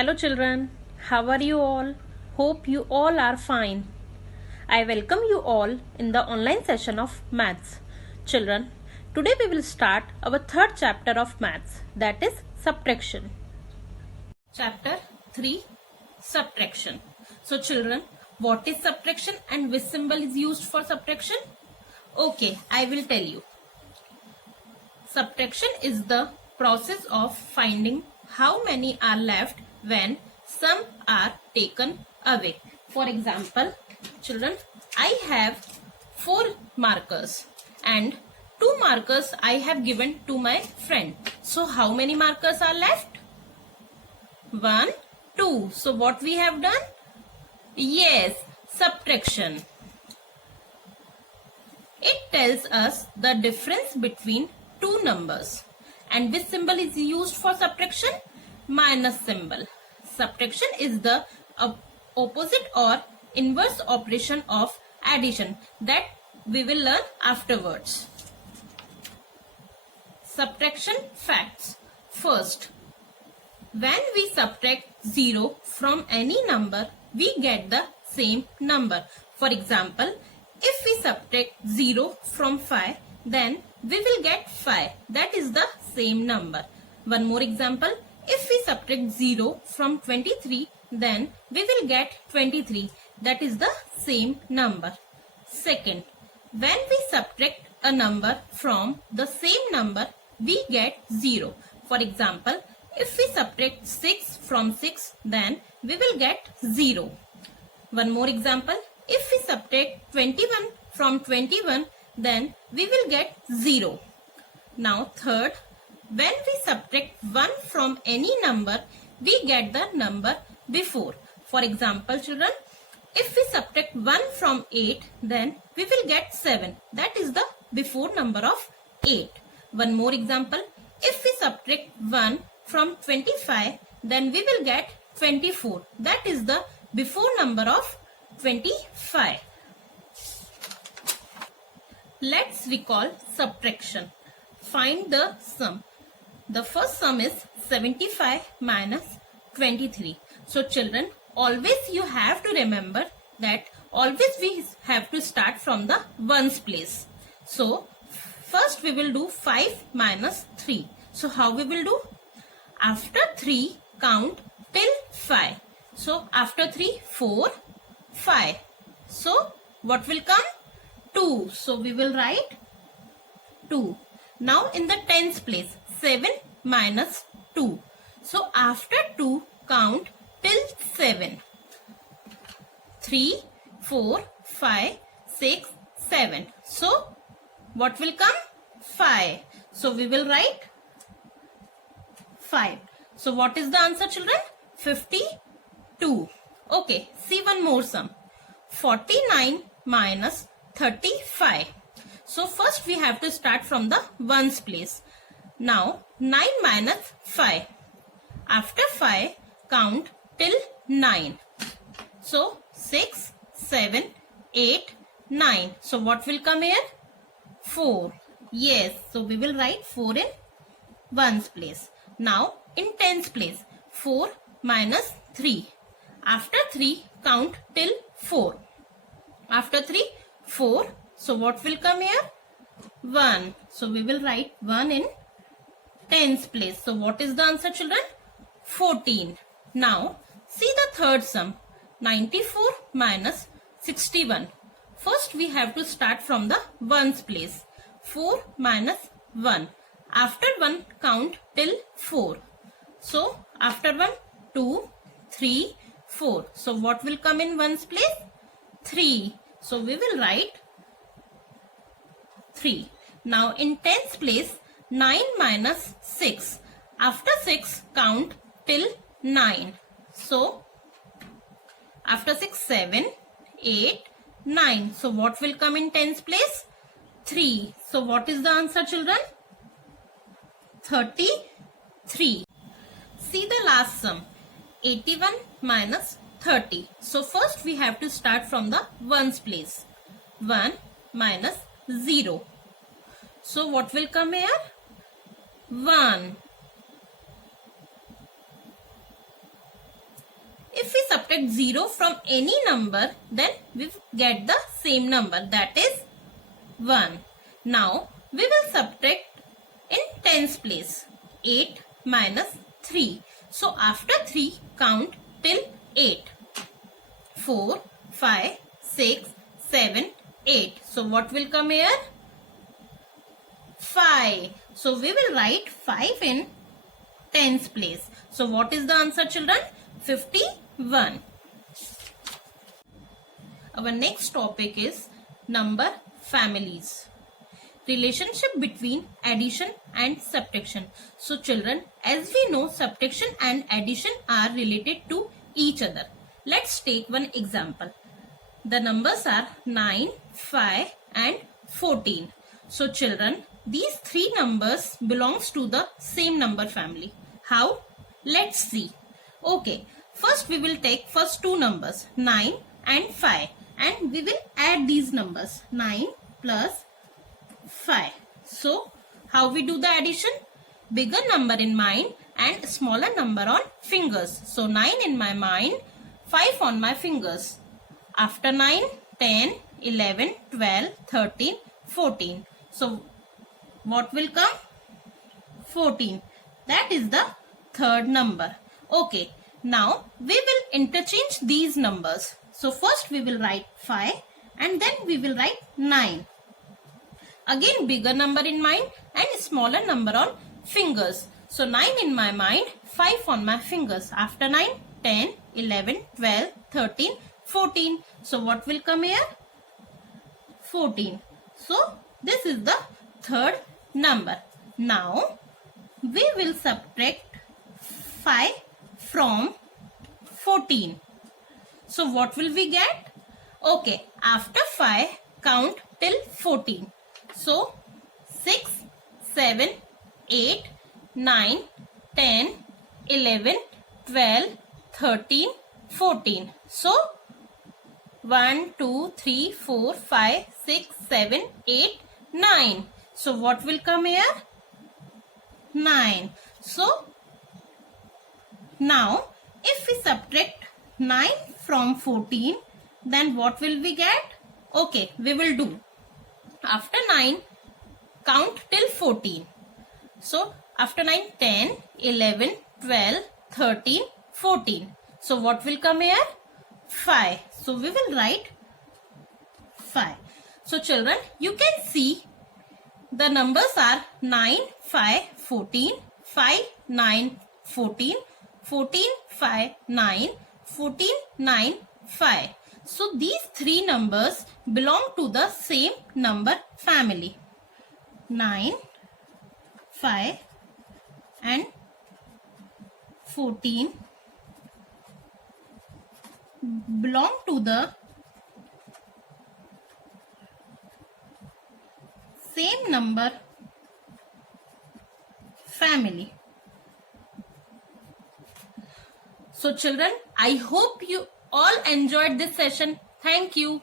Hello children, how are you all? Hope you all are fine. I welcome you all in the online session of Maths. Children, today we will start our third chapter of Maths, that is subtraction. Chapter 3, subtraction. So children, what is subtraction and which symbol is used for subtraction? Okay, I will tell you. Subtraction is the process of finding how many are left when some are taken away. For example, children, I have 4 markers and 2 markers I have given to my friend. So how many markers are left? 1, 2. So what we have done? Yes, subtraction. It tells us the difference between two numbers. And which symbol is used for subtraction? Minus symbol. Subtraction is the opposite or inverse operation of addition that we will learn afterwards. Subtraction facts. First, when we subtract 0 from any number, we get the same number. For example, if we subtract 0 from 5, then we will get 5. That is the same number. One more example. If we subtract 0 from 23, then we will get 23. That is the same number. Second, when we subtract a number from the same number, we get 0. For example, if we subtract 6 from 6, then we will get 0. One more example. If we subtract 21 from 21, then we will get 0. Now third, when we subtract 1 from any number, we get the number before. For example, children, if we subtract 1 from 8, then we will get 7. That is the before number of 8. One more example, if we subtract 1 from 25, then we will get 24. That is the before number of 25. Let's recall subtraction. Find the sum. The first sum is 75 minus 23. So children, always you have to remember that always we have to start from the ones place. So first we will do 5 minus 3. So how we will do? After 3, count till 5. So after 3, 4, 5. So what will come? 2. So we will write 2. Now in the tens place, 7 minus 2. So after 2, count till 7. 3, 4, 5, 6, 7. So what will come? 5. So we will write 5. So what is the answer, children? 52. Okay, see one more sum. 49 minus 35. So first we have to start from the ones place. Now 9 minus 5. After 5, count till 9. So 6, 7, 8, 9. So what will come here? 4. Yes, so we will write 4 in ones place. Now in tens place, 4 minus 3. After 3, count till 4. After 3, 4. So what will come here? 1. So we will write 1 in tens place. So what is the answer, children? 14. Now see the third sum. 94 minus 61. First we have to start from the ones place. 4 minus 1. After 1, count till 4. So after 1, 2, 3, 4. So what will come in ones place? 3. So we will write 3. Now in tens place, 9 minus 6. After 6, count till 9. So after 6, 7, 8, 9. So what will come in tens place? 3. So what is the answer, children? 33. See the last sum. 81 minus 30. So first we have to start from the ones place. 1 minus 0. So what will come here? 1. subtract 0 from any number, then we get the same number, that is 1. Now we will subtract in tens place. 8 minus 3. So after 3, count till 8. 4, 5, 6, 7, 8. So what will come here? 5. So we will write 5 in tens place. So what is the answer, children? 51. Our next topic is number families. Relationship between addition and subtraction. So children, as we know, subtraction and addition are related to each other. Let's take one example. The numbers are 9, 5 and 14. So children, these three numbers belongs to the same number family. How? Let's see. Okay, first we will take first two numbers 9 and 5 and we will add these numbers 9 plus 5. So how we do the addition? Bigger number in mind and smaller number on fingers. So 9 in my mind, 5 on my fingers. After 9, 10, 11, 12, 13, 14. So what will come? 14. That is the third number. Okay. Now we will interchange these numbers. So first we will write 5 and then we will write 9. Again bigger number in mind and smaller number on fingers. So 9 in my mind, 5 on my fingers. After 9, 10, 11, 12, 13, 14. So what will come here? 14. So this is the third number. Now we will subtract 5 from 14. So what will we get? Okay, after 5, count till 14. So 6, 7, 8, 9, 10, 11, 12, 13, 14. So 1, 2, 3, 4, 5, 6, 7, 8, 9. So what will come here? 9. So now if we subtract 9 from 14, then what will we get? Okay, we will do. After 9, count till 14. So after 9, 10, 11, 12, 13, 14. So what will come here? 5. So we will write 5. So children, you can see the numbers are 9, 5, 14, 5, 9, 14, 14, 5, 9, 14, 9, 5. So these three numbers belong to the same number family. 9, 5 and 14 belong to the same number family. So children, I hope you all enjoyed this session. Thank you.